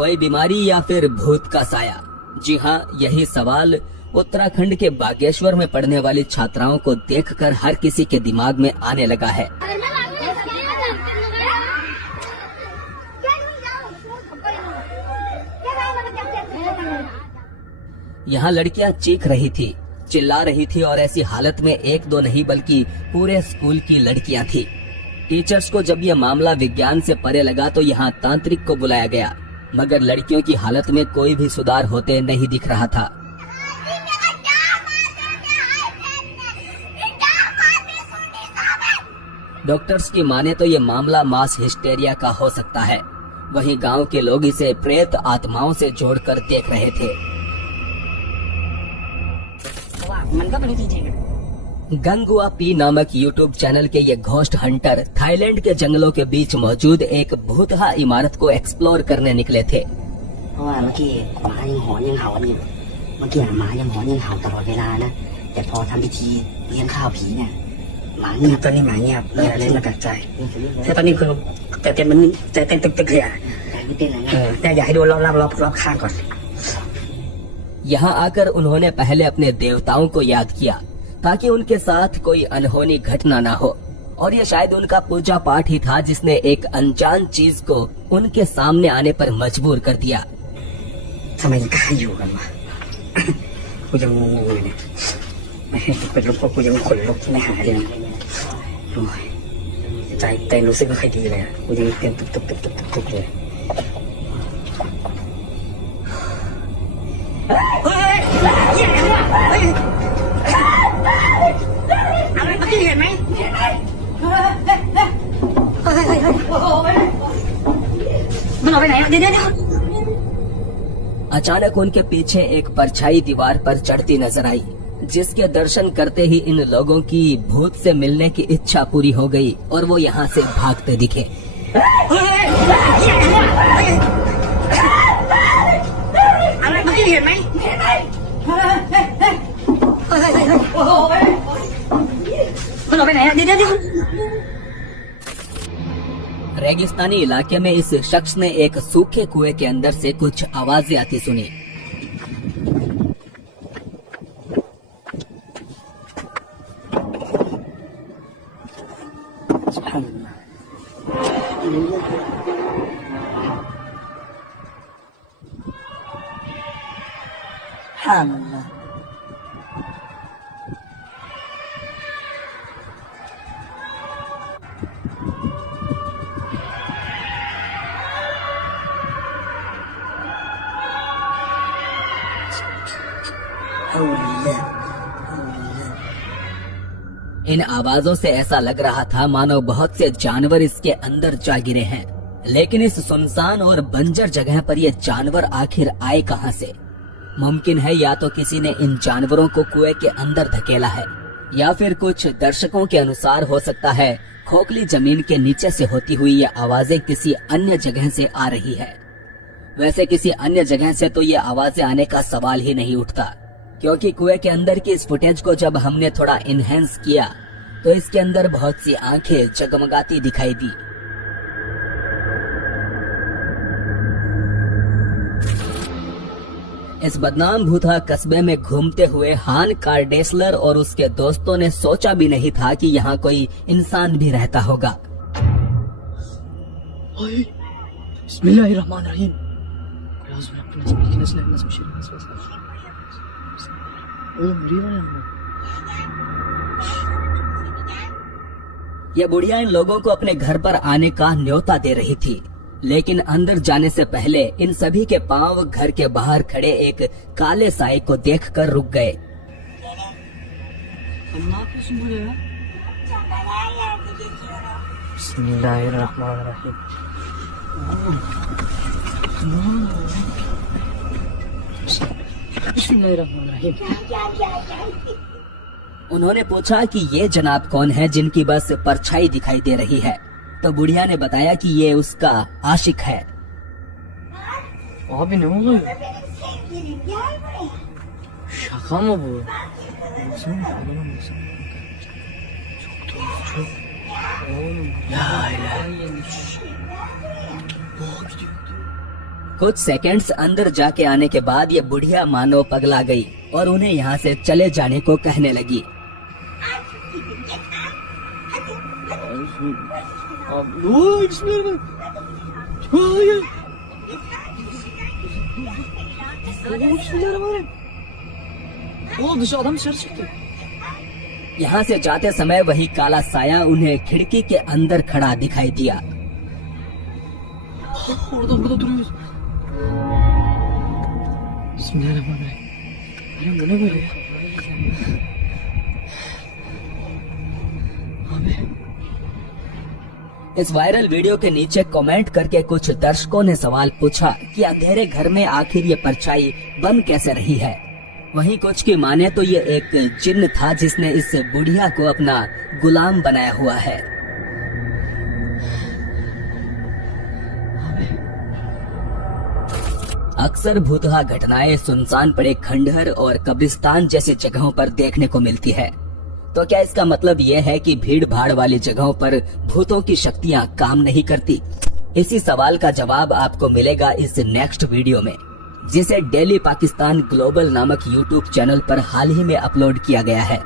कोई बीमारी या फिर भूत का साया? जी हाँ, यही सवाल उत्तराखंड के बागेश्वर में पढ़ने वाली छात्राओं को देखकर हर किसी के दिमाग में आने लगा है। यहाँ लड़कियाँ चीख रही थी, चिल्ला रही थी और ऐसी हालत में एक दो नहीं बल्कि पूरे स्कूल की लड़कियाँ थी। टीचर्स को जब यह मामला विज्ञान से परे लगा तो यहाँ तांत्रिक को बुलाया गया, मगर लड़कियों की हालत में कोई भी सुधार होते नहीं दिख रहा था। डॉक्टर्स की माने तो ये मामला मास हिस्टेरिया का हो सकता है। वहीं गांव के लोग इसे प्रेत आत्माओं से जोड़कर देख रहे थे। गंगुआ पी नामक यूट्यूब चैनल के ये घोस्ट हंटर थाईलैंड के जंगलों के बीच मौजूद एक भूतहा इमारत को एक्सप्लोर करने निकले थे। यहाँ आकर उन्होंने पहले अपने देवताओं को याद किया ताकि उनके साथ कोई अनहोनी घटना ना हो, और ये शायद उनका पूजा पाठ ही था जिसने एक अनजान चीज को उनके सामने आने पर मजबूर कर दिया। अचानक उनके पीछे एक परछाई दीवार पर चढ़ती नजर आई, जिसके दर्शन करते ही इन लोगों की भूत से मिलने की इच्छा पूरी हो गई और वो यहाँ से भागते दिखे। रेगिस्तानी इलाके में इस शख्स ने एक सूखे कुएं के अंदर से कुछ आवाजें आती सुनी। इन आवाजों से ऐसा लग रहा था मानो बहुत से जानवर इसके अंदर जा गिरे हैं, लेकिन इस सुनसान और बंजर जगह पर ये जानवर आखिर आए कहां से? मुमकिन है या तो किसी ने इन जानवरों को कुएं के अंदर धकेला है, या फिर कुछ दर्शकों के अनुसार हो सकता है खोखली जमीन के नीचे से होती हुई ये आवाजें किसी अन्य जगह से आ रही है। वैसे किसी अन्य जगह से तो ये आवाजें आने का सवाल ही नहीं उठता, क्योंकि कुएं के अंदर की इस फुटेज को जब हमने थोड़ा इनहेंस किया तो इसके अंदर बहुत सी आंखें जगमगाती दिखाई दी। इस बदनाम भूतहा कस्बे में घूमते हुए हान कार्डेसलर और उसके दोस्तों ने सोचा भी नहीं था कि यहाँ कोई इंसान भी रहता होगा। यह बुढ़िया इन लोगों को अपने घर पर आने का न्योता दे रही थी, लेकिन अंदर जाने से पहले इन सभी के पांव घर के बाहर खड़े एक काले साए को देखकर रुक गए। उन्होंने पूछा कि ये जनाब कौन है जिनकी बस परछाई दिखाई दे रही है, तो बुढ़िया ने बताया कि ये उसका आशिक है। कुछ सेकंड्स अंदर जाके आने के बाद ये बुढ़िया मानो पगला गई और उन्हें यहाँ से चले जाने को कहने लगी। यहाँ से जाते समय वही काला साया उन्हें खिड़की के अंदर खड़ा दिखाई दिया। इस वायरल वीडियो के नीचे कमेंट करके कुछ दर्शकों ने सवाल पूछा कि अंधेरे घर में आखिर ये परछाई बन कैसे रही है। वहीं कुछ की माने तो ये एक जिन्न था जिसने इस बुढ़िया को अपना गुलाम बनाया हुआ है। अक्सर भूतहा घटनाएं सुनसान पड़े खंडहर और कब्रिस्तान जैसी जगहों पर देखने को मिलती है। तो क्या इसका मतलब ये है कि भीड़ भाड़ वाली जगहों पर भूतों की शक्तियां काम नहीं करती? इसी सवाल का जवाब आपको मिलेगा इस नेक्स्ट वीडियो में, जिसे डेली पाकिस्तान ग्लोबल नामक यूट्यूब चैनल पर हाल ही में अपलोड किया गया है।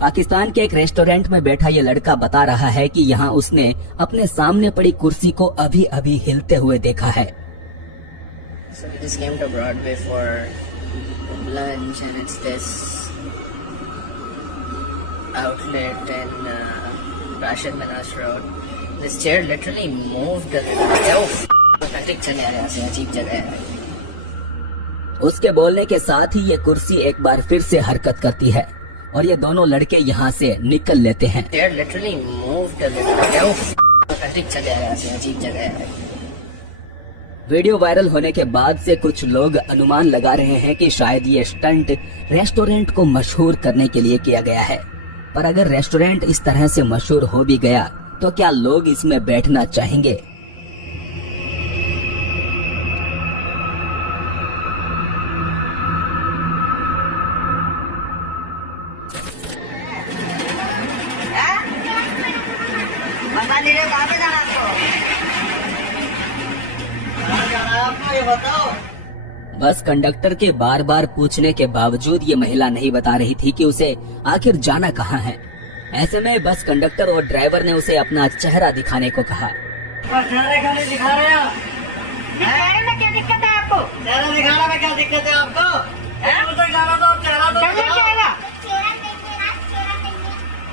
पाकिस्तान के एक रेस्टोरेंट में बैठा ये लड़का बता रहा है कि यहाँ उसने अपने सामने पड़ी कुर्सी को अभी अभी हिलते हुए देखा है। So we just came to Broadway for lunch, and it's this outlet in Rashid Manas Road. This chair literally moved. चले आ से अजीब जगह है। उसके बोलने के साथ ही ये कुर्सी एक बार फिर से हरकत करती है और ये दोनों लड़के यहाँ से निकल लेते हैं। Chair literally moved. चले आ से अजीब जगह है। वीडियो वायरल होने के बाद से कुछ लोग अनुमान लगा रहे हैं कि शायद ये स्टंट रेस्टोरेंट को मशहूर करने के लिए किया गया है। पर अगर रेस्टोरेंट इस तरह से मशहूर हो भी गया तो क्या लोग इसमें बैठना चाहेंगे? बस कंडक्टर के बार बार पूछने के बावजूद ये महिला नहीं बता रही थी कि उसे आखिर जाना कहाँ है। ऐसे में बस कंडक्टर और ड्राइवर ने उसे अपना चेहरा दिखाने को कहा। चेहरा दिखा रहे हो? चेहरे में क्या दिक्कत है आपको? चेहरा दिखाने में क्या दिक्कत है आपको?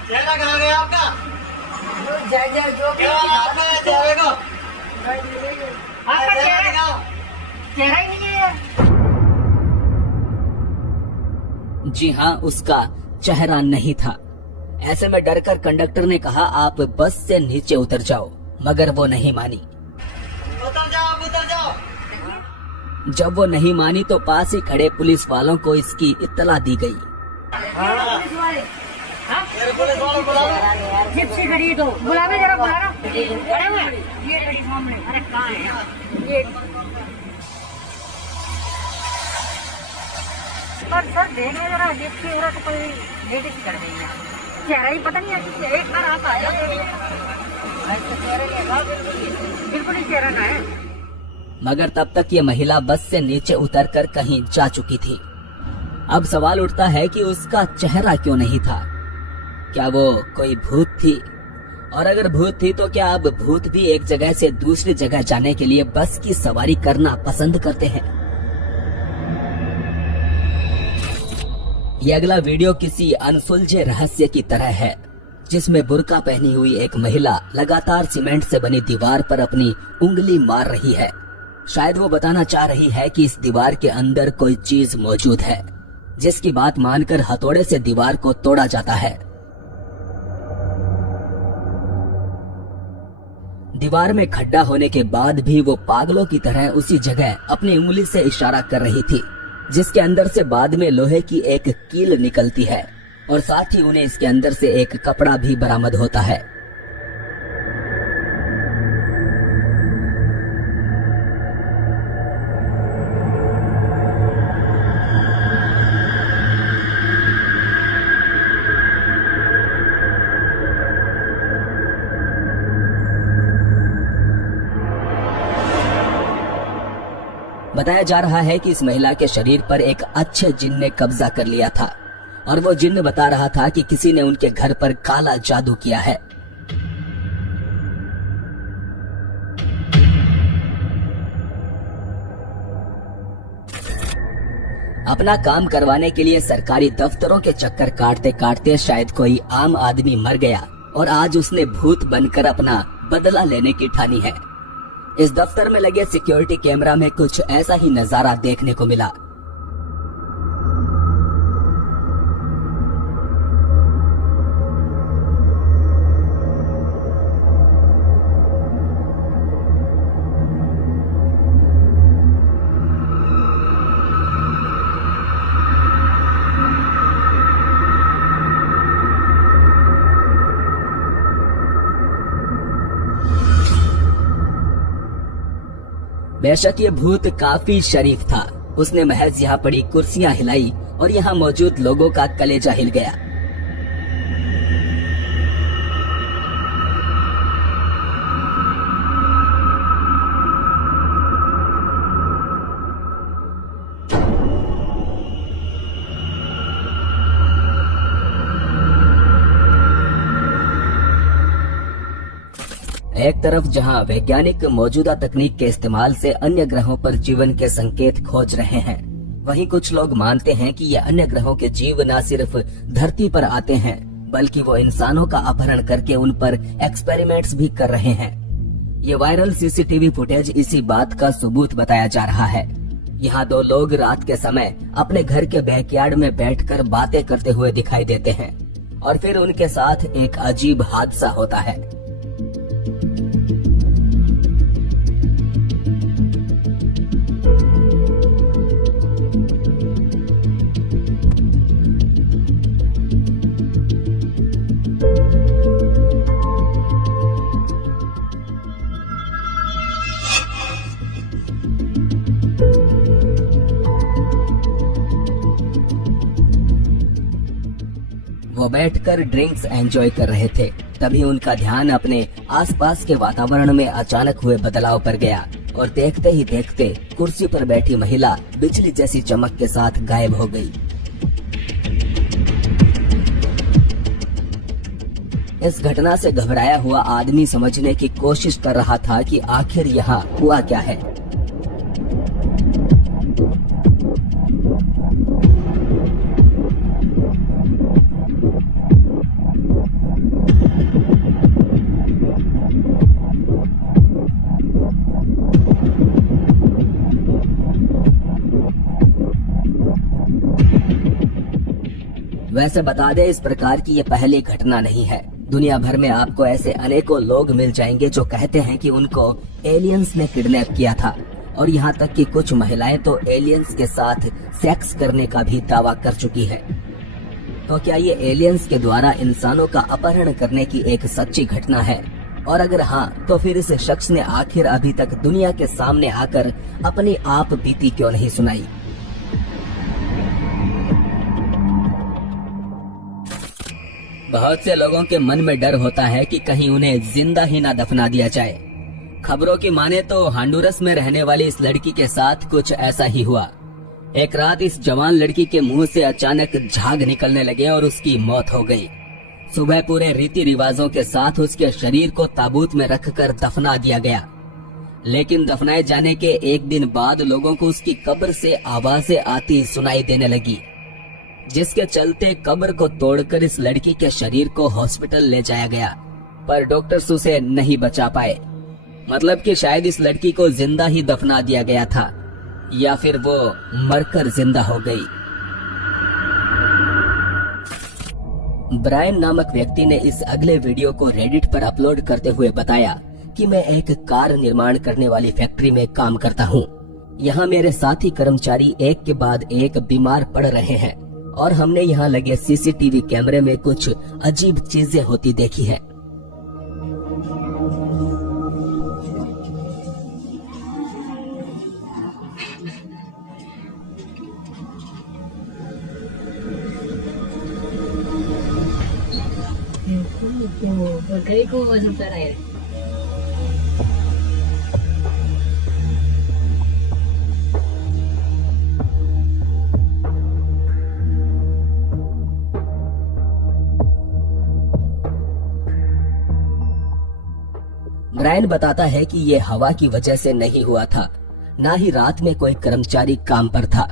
चेहरा कहाँ गया आपका? चेहरे को चेहरा ही नहीं है। जी हाँ, उसका चेहरा नहीं था। ऐसे में डरकर कंडक्टर ने कहा आप बस से नीचे उतर जाओ, मगर वो नहीं मानी। उतर जाओ। जब वो नहीं मानी तो पास ही खड़े पुलिस वालों को इसकी इत्तला दी गई। जिप्सी खड़ी तो बुलावे जरा, बुलाना। ये खड़ी सामने। अरे कहाँ है ये? पर सर देखने जरा जिप्सी हो रहा तो कोई लेडीज कर गई है। चेहरा ही पता नहीं है। एक बार आता है बिल्कुल ही चेहरा का है। मगर तब तक ये महिला बस से नीचे उतरकर कहीं जा चुकी थी। अब सवाल उठता है कि उसका चेहरा क्यों नहीं था? क्या वो कोई भूत थी? और अगर भूत थी तो क्या अब भूत भी एक जगह से दूसरी जगह जाने के लिए बस की सवारी करना पसंद करते हैं? ये अगला वीडियो किसी अनसुलझे रहस्य की तरह है, जिसमें बुर्का पहनी हुई एक महिला लगातार सीमेंट से बनी दीवार पर अपनी उंगली मार रही है। शायद वो बताना चाह रही है कि इस दीवार के अंदर कोई चीज मौजूद है, जिसकी बात मानकर हथौड़े से दीवार को तोड़ा जाता है। दीवार में खड्डा होने के बाद भी वो पागलों की तरह उसी जगह अपनी उंगली से इशारा कर रही थी, जिसके अंदर से बाद में लोहे की एक कील निकलती है और साथ ही उन्हें इसके अंदर से एक कपड़ा भी बरामद होता है। बताया जा रहा है कि इस महिला के शरीर पर एक अच्छे जिन्न ने कब्जा कर लिया था और वो जिन्न बता रहा था कि किसी ने उनके घर पर काला जादू किया है। अपना काम करवाने के लिए सरकारी दफ्तरों के चक्कर काटते काटते शायद कोई आम आदमी मर गया और आज उसने भूत बनकर अपना बदला लेने की ठानी है। इस दफ्तर में लगे सिक्योरिटी कैमरा में कुछ ऐसा ही नजारा देखने को मिला। बेशक ये भूत काफी शरीफ था। उसने महज यहाँ पड़ी कुर्सियां हिलाई और यहाँ मौजूद लोगों का कलेजा हिल गया। एक तरफ जहां वैज्ञानिक मौजूदा तकनीक के इस्तेमाल से अन्य ग्रहों पर जीवन के संकेत खोज रहे हैं, वहीं कुछ लोग मानते हैं कि ये अन्य ग्रहों के जीव न सिर्फ धरती पर आते हैं बल्कि वो इंसानों का अपहरण करके उन पर एक्सपेरिमेंट्स भी कर रहे हैं। ये वायरल सीसीटीवी फुटेज इसी बात का सबूत बताया जा रहा है। यहाँ दो लोग रात के समय अपने घर के बैकयार्ड में बैठकर बातें करते हुए दिखाई देते हैं और फिर उनके साथ एक अजीब हादसा होता है। वो बैठकर ड्रिंक्स एंजॉय कर रहे थे, तभी उनका ध्यान अपने आसपास के वातावरण में अचानक हुए बदलाव पर गया और देखते ही देखते कुर्सी पर बैठी महिला बिजली जैसी चमक के साथ गायब हो गई। इस घटना से घबराया हुआ आदमी समझने की कोशिश कर रहा था कि आखिर यहाँ हुआ क्या है। वैसे बता दे, इस प्रकार की ये पहली घटना नहीं है। दुनिया भर में आपको ऐसे अनेकों लोग मिल जाएंगे जो कहते हैं कि उनको एलियंस ने किडनैप किया था और यहाँ तक कि कुछ महिलाएं तो एलियंस के साथ सेक्स करने का भी दावा कर चुकी है। तो क्या ये एलियंस के द्वारा इंसानों का अपहरण करने की एक सच्ची घटना है? और अगर हाँ, तो फिर इस शख्स ने आखिर अभी तक दुनिया के सामने आकर अपनी आप बीती क्यों नहीं सुनाई? बहुत से लोगों के मन में डर होता है कि कहीं उन्हें जिंदा ही ना दफना दिया जाए। खबरों की माने तो हॉन्डुरस में रहने वाली इस लड़की के साथ कुछ ऐसा ही हुआ। एक रात इस जवान लड़की के मुंह से अचानक झाग निकलने लगे और उसकी मौत हो गई। सुबह पूरे रीति रिवाजों के साथ उसके शरीर को ताबूत में रखकर दफना दिया गया, लेकिन दफनाए जाने के एक दिन बाद लोगों को उसकी कब्र से आवाजें आती सुनाई देने लगी, जिसके चलते कब्र को तोड़कर इस लड़की के शरीर को हॉस्पिटल ले जाया गया, पर डॉक्टर्स उसे नहीं बचा पाए। मतलब कि शायद इस लड़की को जिंदा ही दफना दिया गया था या फिर वो मरकर जिंदा हो गई। ब्रायन नामक व्यक्ति ने इस अगले वीडियो को रेडिट पर अपलोड करते हुए बताया कि मैं एक कार निर्माण करने वाली फैक्ट्री में काम करता हूँ। यहाँ मेरे साथी कर्मचारी एक के बाद एक बीमार पड़ रहे हैं और हमने यहाँ लगे सीसीटीवी कैमरे में कुछ अजीब चीजें होती देखी है। ब्रायन बताता है कि ये हवा की वजह से नहीं हुआ था, ना ही रात में कोई कर्मचारी काम पर था।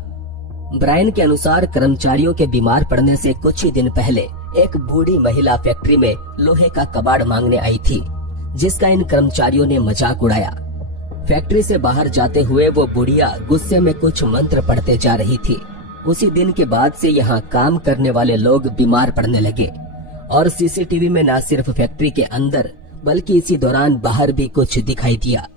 ब्रायन के अनुसार कर्मचारियों के बीमार पड़ने से कुछ ही दिन पहले एक बूढ़ी महिला फैक्ट्री में लोहे का कबाड़ मांगने आई थी, जिसका इन कर्मचारियों ने मजाक उड़ाया। फैक्ट्री से बाहर जाते हुए वो बुढ़िया गुस्से में कुछ मंत्र पढ़ते जा रही थी। उसी दिन के बाद से यहाँ काम करने वाले लोग बीमार पड़ने लगे और सीसीटीवी में न सिर्फ फैक्ट्री के अंदर बल्कि इसी दौरान बाहर भी कुछ दिखाई दिया।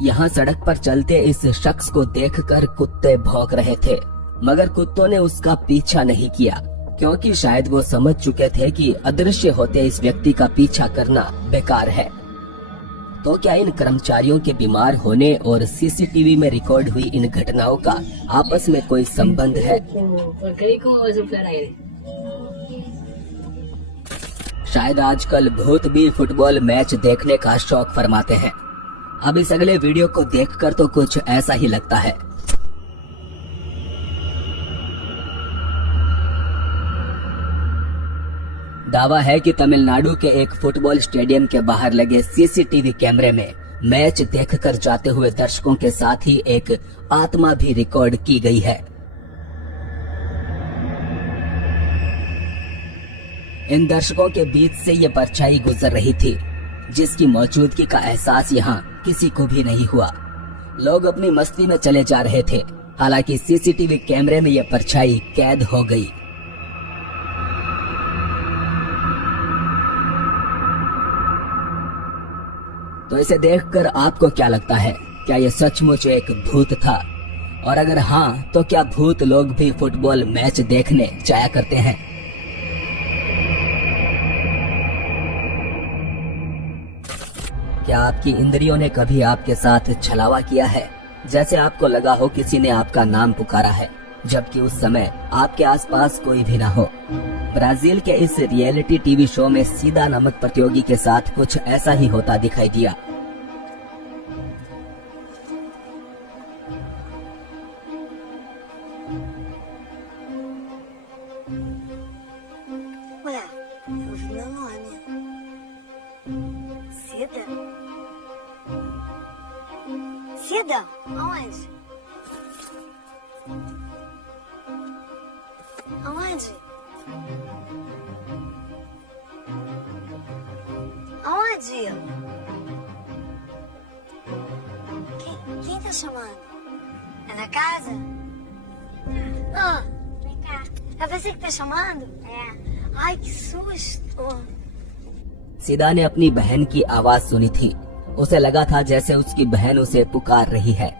यहाँ सड़क पर चलते इस शख्स को देखकर कुत्ते भौंक रहे थे, मगर कुत्तों ने उसका पीछा नहीं किया, क्योंकि शायद वो समझ चुके थे कि अदृश्य होते इस व्यक्ति का पीछा करना बेकार है। तो क्या इन कर्मचारियों के बीमार होने और सीसीटीवी में रिकॉर्ड हुई इन घटनाओं का आपस में कोई संबंध है? शायद आजकल भूत भी फुटबॉल मैच देखने का शौक फरमाते हैं। अब इस अगले वीडियो को देखकर तो कुछ ऐसा ही लगता है। दावा है कि तमिलनाडु के एक फुटबॉल स्टेडियम के बाहर लगे सीसीटीवी कैमरे में मैच देखकर जाते हुए दर्शकों के साथ ही एक आत्मा भी रिकॉर्ड की गई है। इन दर्शकों के बीच से ये परछाई गुजर रही थी, जिसकी मौजूदगी का एहसास यहाँ किसी को भी नहीं हुआ। लोग अपनी मस्ती में चले जा रहे थे, हालांकि सीसीटीवी कैमरे में यह परछाई कैद हो गई। तो इसे देखकर आपको क्या लगता है? क्या यह सचमुच एक भूत था? और अगर हाँ, तो क्या भूत लोग भी फुटबॉल मैच देखने जाया करते हैं? क्या आपकी इंद्रियों ने कभी आपके साथ छलावा किया है? जैसे आपको लगा हो किसी ने आपका नाम पुकारा है, जबकि उस समय आपके आसपास कोई भी ना हो। ब्राजील के इस रियलिटी टीवी शो में सीधा नामक प्रतियोगी के साथ कुछ ऐसा ही होता दिखाई दिया। Ué, eu vi meu nome. Cida? Cida? Aonde? Aonde? Aonde? Quem tá chamando? É na casa? Ah, vem cá. É você que tá chamando? É. Ai, que susto! सीदा ने अपनी बहन की आवाज सुनी थी। उसे लगा था जैसे उसकी बहन उसे पुकार रही है।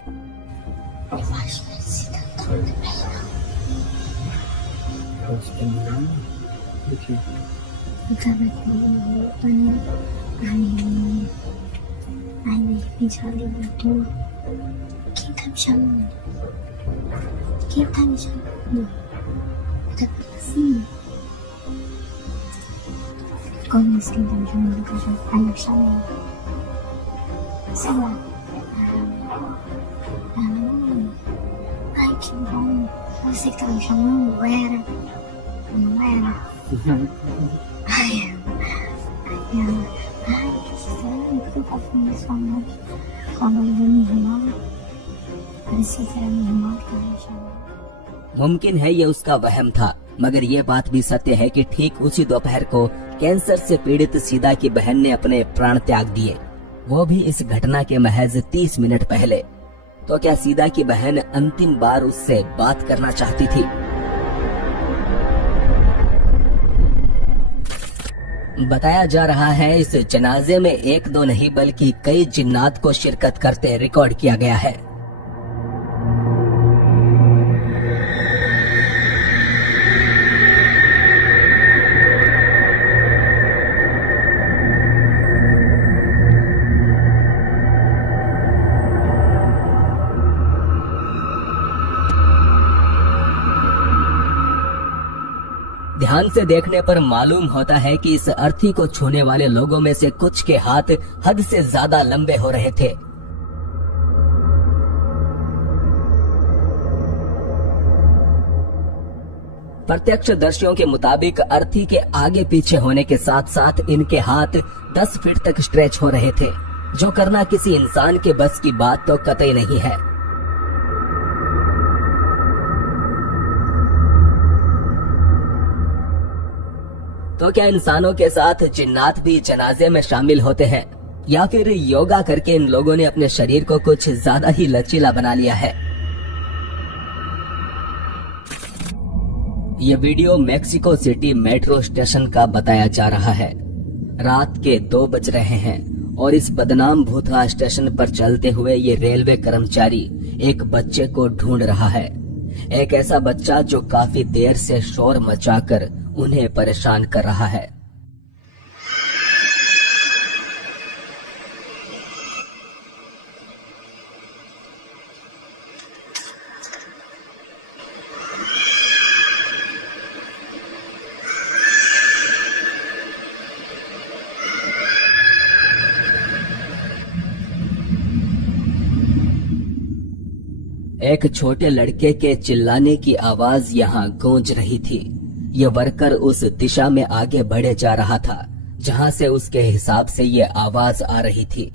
Como quem tá me chamando, que eu já aí eu chamei. Sei lá. Ai, que bom. Você que tá me chamando, era? Não era? Ai, que estranho. Por que eu tava falando isso amor? Com a mãe da minha irmã. Parecia que era minha irmã que tava me chamando. मुमकिन है ये उसका वहम था, मगर ये बात भी सत्य है कि ठीक उसी दोपहर को कैंसर से पीड़ित सीदा की बहन ने अपने प्राण त्याग दिए, वो भी इस घटना के महज 30 मिनट पहले। तो क्या सीदा की बहन अंतिम बार उससे बात करना चाहती थी? बताया जा रहा है इस जनाजे में एक दो नहीं बल्कि कई जिन्नात को शिरकत करते रिकॉर्ड किया गया है। ध्यान से देखने पर मालूम होता है कि इस अर्थी को छूने वाले लोगों में से कुछ के हाथ हद से ज्यादा लंबे हो रहे थे। प्रत्यक्षदर्शियों के मुताबिक अर्थी के आगे पीछे होने के साथ साथ इनके हाथ 10 फीट तक स्ट्रेच हो रहे थे, जो करना किसी इंसान के बस की बात तो कतई नहीं है। तो क्या इंसानों के साथ जिन्नात भी जनाजे में शामिल होते हैं, या फिर योगा करके इन लोगों ने अपने शरीर को कुछ ज्यादा ही लचीला बना लिया है? ये video Mexico city metro station का बताया जा रहा है। रात के 2 बज रहे हैं और इस बदनाम भूतहा स्टेशन पर चलते हुए ये रेलवे कर्मचारी एक बच्चे को ढूंढ रहा है। एक ऐसा बच्चा जो काफी देर से शोर मचाकर उन्हें परेशान कर रहा है। एक छोटे लड़के के चिल्लाने की आवाज यहाँ गूंज रही थी। ये वर्कर उस दिशा में आगे बढ़े जा रहा था जहाँ से उसके हिसाब से ये आवाज आ रही थी।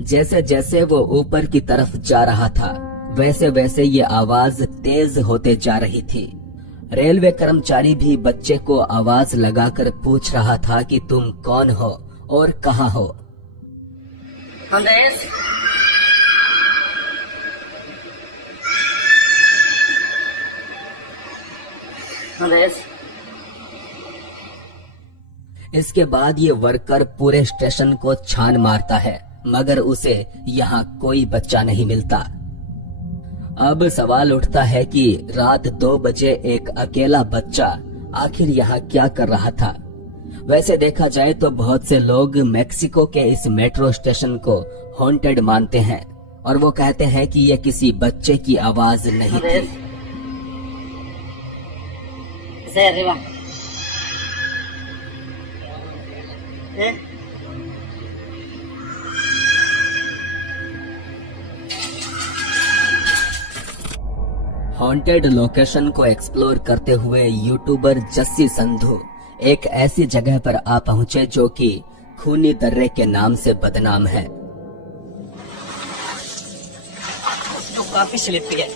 जैसे जैसे वो ऊपर की तरफ जा रहा था वैसे वैसे ये आवाज तेज होते जा रही थी। रेलवे कर्मचारी भी बच्चे को आवाज लगाकर पूछ रहा था कि तुम कौन हो और कहाँ हो। Andrés, Andrés, इसके बाद ये वर्कर पूरे स्टेशन को छान मारता है, मगर उसे यहाँ कोई बच्चा नहीं मिलता। अब सवाल उठता है कि रात 2 बजे एक अकेला बच्चा आखिर यहाँ क्या कर रहा था। वैसे देखा जाए तो बहुत से लोग मेक्सिको के इस मेट्रो स्टेशन को हॉन्टेड मानते हैं और वो कहते हैं कि यह किसी बच्चे की आवाज नहीं थी। ese arriba. हॉन्टेड लोकेशन को एक्सप्लोर करते हुए यूट्यूबर जस्सी संधू एक ऐसी जगह पर आ पहुंचे जो कि खूनी दर्रे के नाम से बदनाम है। तो काफी स्लिपी है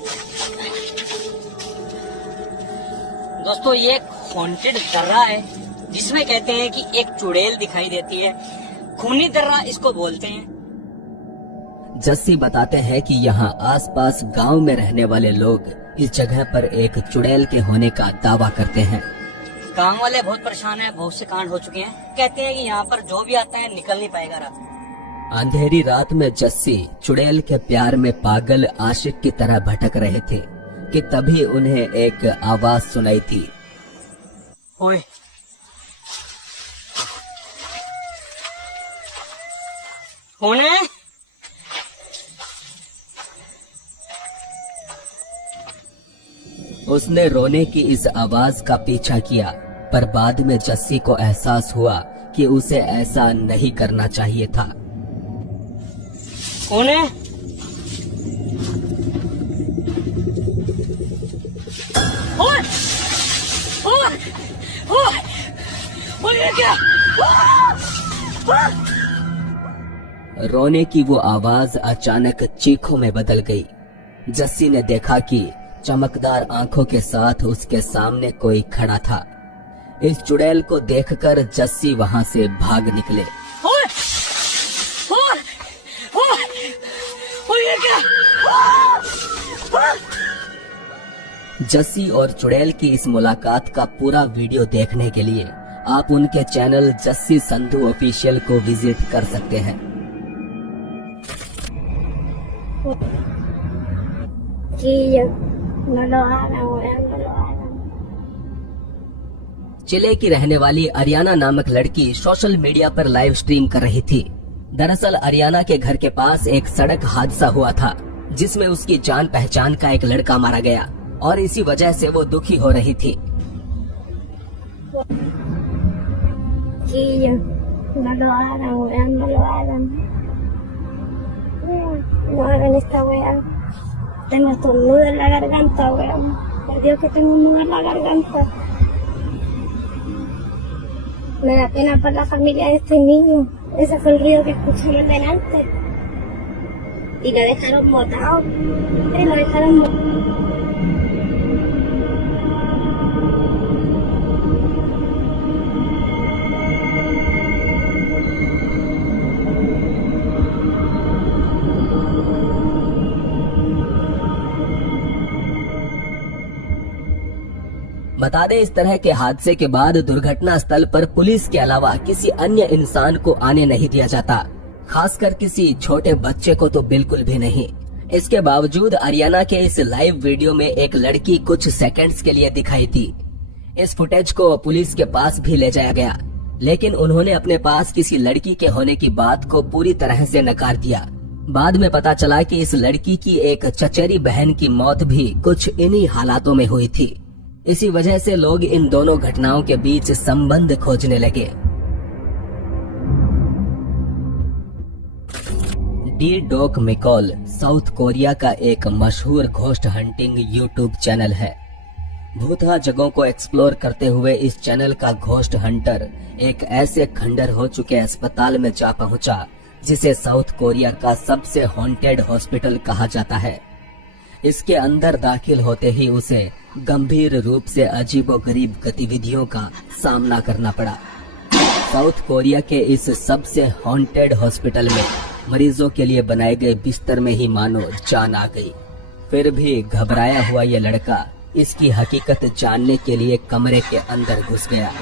दोस्तों। ये एक हॉन्टेड दर्रा है जिसमें कहते हैं कि एक चुड़ैल दिखाई देती है। खूनी दर्रा इसको बोलते हैं। जस्सी बताते हैं कि यहाँ आसपास गांव में रहने वाले लोग इस जगह पर एक चुड़ैल के होने का दावा करते हैं। गांव वाले बहुत परेशान हैं, बहुत से कांड हो चुके हैं। कहते हैं कि यहाँ पर जो भी आता है निकल नहीं पाएगा रात में। अंधेरी रात में जस्सी चुड़ैल के प्यार में पागल आशिक की तरह भटक रहे थे कि तभी उन्हें एक आवाज सुनाई थी। ओए, कौन है? उसने रोने की इस आवाज का पीछा किया, पर बाद में जस्सी को एहसास हुआ कि उसे ऐसा नहीं करना चाहिए था। कौन है? ओए, ओए, ओए, ओए, ये क्या? रोने की वो आवाज अचानक चीखों में बदल गई। जस्सी ने देखा कि चमकदार आंखों के साथ उसके सामने कोई खड़ा था। इस चुड़ैल को देखकर जस्सी वहां से भाग निकले। ओए, ओए, ओए, ओए, ये क्या? जस्सी और चुड़ैल की इस मुलाकात का पूरा वीडियो देखने के लिए आप उनके चैनल जस्सी संधू ऑफिशियल को विजिट कर सकते हैं। चिले की रहने वाली अरियाना नामक लड़की सोशल मीडिया पर लाइव स्ट्रीम कर रही थी। दरअसल अरियाना के घर के पास एक सड़क हादसा हुआ था जिसमें उसकी जान पहचान का एक लड़का मारा गया और इसी वजह से वो दुखी हो रही थी। No lo hagan, weón, no lo hagan. No hagan esta weá. Tengo estos nudos en la garganta, weón. Por Dios que tengo un nudo en la garganta. Me da pena por la familia de este niño. Ese fue el ruido que escuchamos delante. Y lo dejaron botado. Lo dejaron botado. बता दें, इस तरह के हादसे के बाद दुर्घटना स्थल पर पुलिस के अलावा किसी अन्य इंसान को आने नहीं दिया जाता, खासकर किसी छोटे बच्चे को तो बिल्कुल भी नहीं। इसके बावजूद अरियाना के इस लाइव वीडियो में एक लड़की कुछ सेकंड्स के लिए दिखाई थी। इस फुटेज को पुलिस के पास भी ले जाया गया, लेकिन उन्होंने अपने पास किसी लड़की के होने की बात को पूरी तरह से नकार दिया। बाद में पता चला कि इस लड़की की एक चचेरी बहन की मौत भी कुछ इन्हीं हालातों में हुई थी। इसी वजह से लोग इन दोनों घटनाओं के बीच संबंध खोजने लगे। डी डोक मिकोल साउथ कोरिया का एक मशहूर घोस्ट हंटिंग यूट्यूब चैनल है। भूतहा जगहों को एक्सप्लोर करते हुए इस चैनल का घोस्ट हंटर एक ऐसे खंडर हो चुके अस्पताल में जा पहुंचा जिसे साउथ कोरिया का सबसे हॉन्टेड हॉस्पिटल कहा जाता है। इसके अंदर दाखिल होते ही उसे गंभीर रूप से अजीबोगरीब गतिविधियों का सामना करना पड़ा। साउथ कोरिया के इस सबसे हॉन्टेड हॉस्पिटल में मरीजों के लिए बनाए गए बिस्तर में ही मानो जान आ गई। फिर भी घबराया हुआ ये लड़का इसकी हकीकत जानने के लिए कमरे के अंदर घुस गया।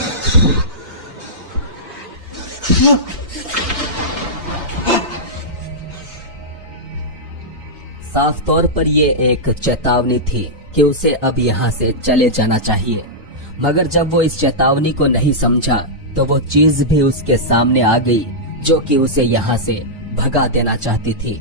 साफ तौर पर ये एक चेतावनी थी कि उसे अब यहाँ से चले जाना चाहिए, मगर जब वो इस चेतावनी को नहीं समझा तो वो चीज भी उसके सामने आ गई जो कि उसे यहाँ से भगा देना चाहती थी।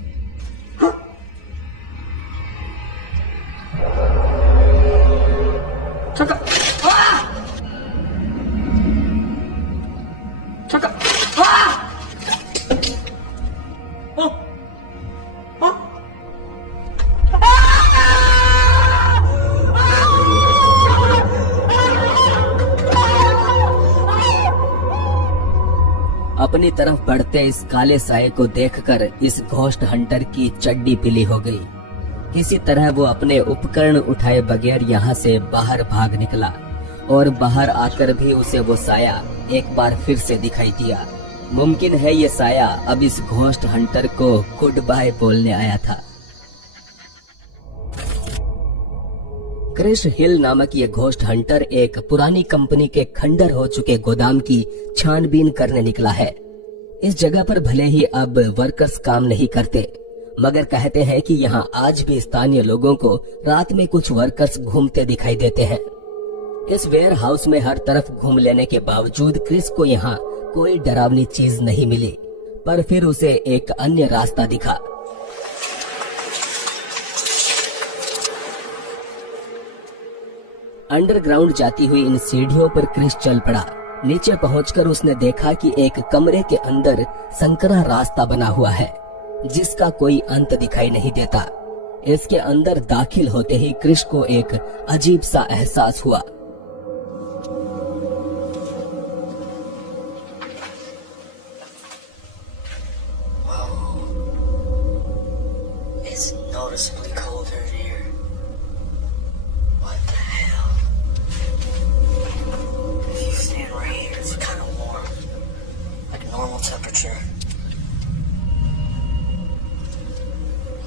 अपनी तरफ बढ़ते इस काले साये को देखकर इस घोस्ट हंटर की चड्डी पीली हो गई। किसी तरह वो अपने उपकरण उठाए बगैर यहाँ से बाहर भाग निकला और बाहर आकर भी उसे वो साया एक बार फिर से दिखाई दिया। मुमकिन है ये साया अब इस घोस्ट हंटर को गुड बाय बोलने आया था। क्रिस हिल नामक ये घोस्ट हंटर एक पुरानी कंपनी के खंडर हो चुके गोदाम की छानबीन करने निकला है। इस जगह पर भले ही अब वर्कर्स काम नहीं करते, मगर कहते हैं कि यहाँ आज भी स्थानीय लोगों को रात में कुछ वर्कर्स घूमते दिखाई देते हैं। इस वेयर हाउस में हर तरफ घूम लेने के बावजूद क्रिस को यहाँ कोई डरावनी चीज नहीं मिली, पर फिर उसे एक अन्य रास्ता दिखा। अंडरग्राउंड जाती हुई इन सीढ़ियों पर क्रिस चल पड़ा। नीचे पहुंचकर उसने देखा कि एक कमरे के अंदर संकरा रास्ता बना हुआ है जिसका कोई अंत दिखाई नहीं देता। इसके अंदर दाखिल होते ही क्रिस को एक अजीब सा एहसास हुआ। It's noticeably colder in here. What the hell? If you stand right here, it's kind of warm, like normal temperature.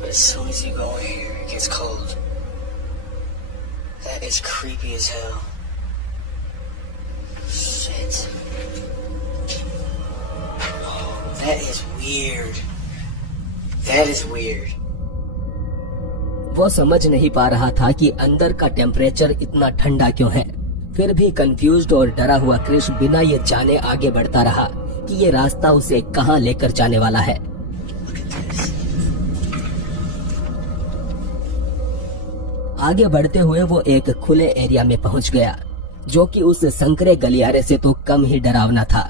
But as soon as you go in here, it gets cold. That is creepy as hell. Shit. Oh, that is weird. That is weird. वो समझ नहीं पा रहा था कि अंदर का temperature इतना ठंडा क्यों है। फिर भी कंफ्यूज्ड और डरा हुआ क्रिश बिना ये जाने आगे बढ़ता रहा कि ये रास्ता उसे कहाँ लेकर जाने वाला है। आगे बढ़ते हुए वो एक खुले एरिया में पहुंच गया, जो कि उस संकरे गलियारे से तो कम ही डरावना था।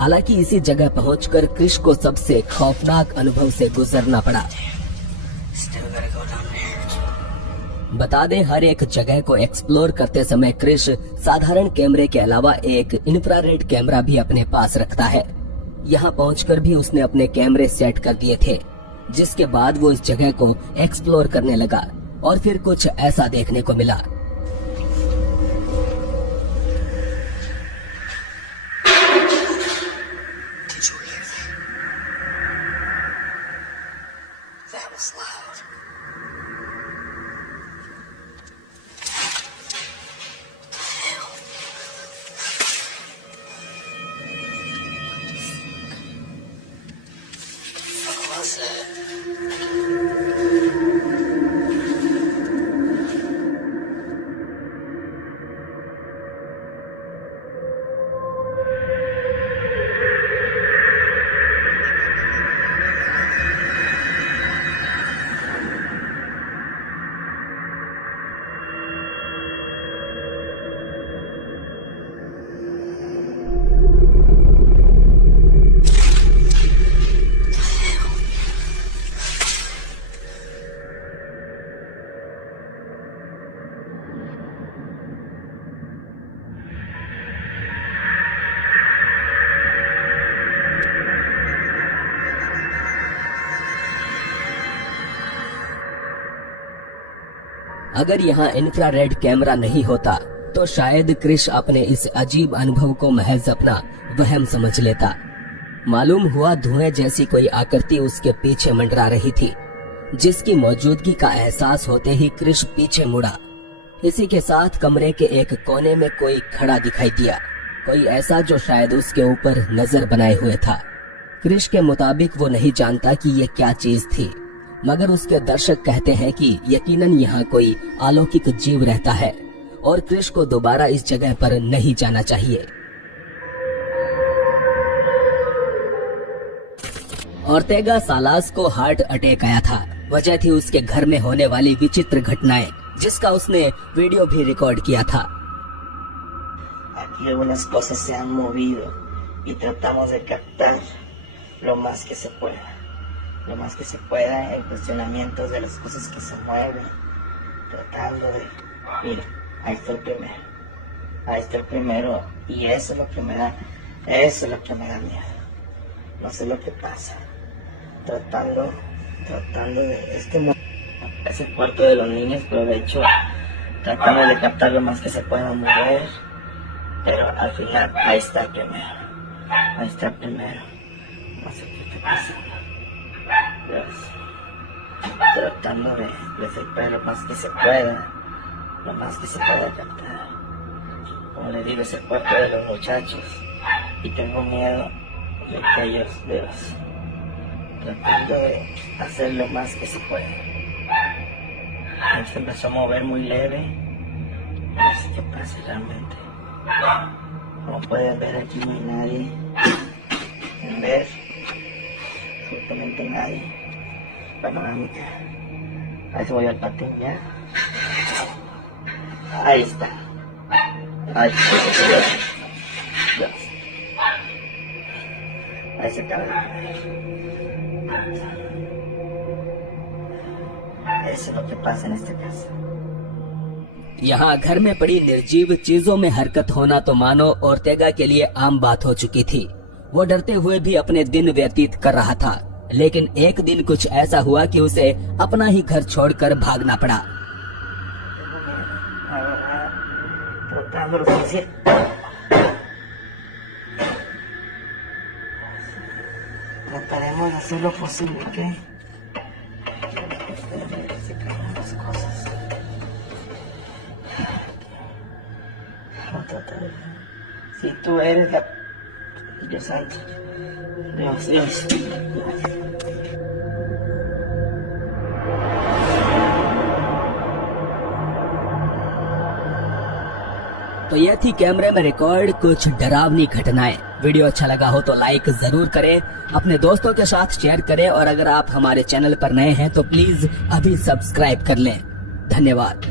हालांकि इसी जगह पहुंचकर क्रिश को सबसे खौफनाक अनुभव से गुजरना पड़ा। बता दें, हर एक जगह को एक्सप्लोर करते समय क्रिश साधारण कैमरे के अलावा एक इंफ्रारेड कैमरा भी अपने पास रखता है। यहाँ पहुंचकर भी उसने अपने कैमरे सेट कर दिए थे, जिसके बाद वो इस जगह को एक्सप्लोर करने लगा और फिर कुछ ऐसा देखने को मिला। अगर यहाँ इंफ्रारेड कैमरा नहीं होता तो शायद क्रिश अपने इस अजीब अनुभव को महज अपना वहम समझ लेता। मालूम हुआ धुएं जैसी कोई आकृति उसके पीछे मंडरा रही थी, जिसकी मौजूदगी का एहसास होते ही क्रिश पीछे मुड़ा। इसी के साथ कमरे के एक कोने में कोई खड़ा दिखाई दिया, कोई ऐसा जो शायद उसके ऊपर नजर बनाए हुए था। क्रिश के मुताबिक वो नहीं जानता कि ये क्या चीज थी, मगर उसके दर्शक कहते हैं कि यकीनन यहाँ कोई अलौकिक जीव रहता है और क्रिश को दोबारा इस जगह पर नहीं जाना चाहिए। ओर्तेगा सालास को हार्ट अटैक आया था। वजह थी उसके घर में होने वाली विचित्र घटनाएं, जिसका उसने वीडियो भी रिकॉर्ड किया था। Aquí algunas cosas se han movido y tratamos de captar lo más que se pueda el cuestionamiento de las cosas que se mueven, tratando de, mira, ahí está el primero y eso es lo que me da miedo, no sé lo que pasa, tratando de, es el cuarto de los niños, pero de hecho tratando de captar lo más que se pueda mover, pero al final ahí está el primero, no sé qué está pasando. Tratando de acercar lo más que se pueda captar. Como le digo, es el cuarto de los muchachos y tengo miedo de que ellos veas. Tratando de hacer lo más que se pueda. Se empezó a mover muy leve. No sé qué pasa realmente. Como pueden ver, aquí no hay nadie. Pueden ver absolutamente nadie. Panorámica. Ahí se voy al patín ya. Ahí está. Ahí se acaba de caer. Eso es lo que pasa en esta casa. यहाँ घर में पड़ी निर्जीव चीजों में हरकत होना तो मानो ओर्तेगा के लिए आम बात हो चुकी थी। वो डरते हुए भी अपने दिन व्यतीत कर रहा था, लेकिन एक दिन कुछ ऐसा हुआ कि उसे अपना ही घर छोड़कर भागना पड़ा। Trataremos de hacer lo posible, ¿ok? Si tú eres la... Dios santo. Dios. तो यह थी कैमरे में रिकॉर्ड कुछ डरावनी घटनाएं। वीडियो अच्छा लगा हो तो लाइक जरूर करें, अपने दोस्तों के साथ शेयर करें और अगर आप हमारे चैनल पर नए हैं तो प्लीज अभी सब्सक्राइब कर लें। धन्यवाद।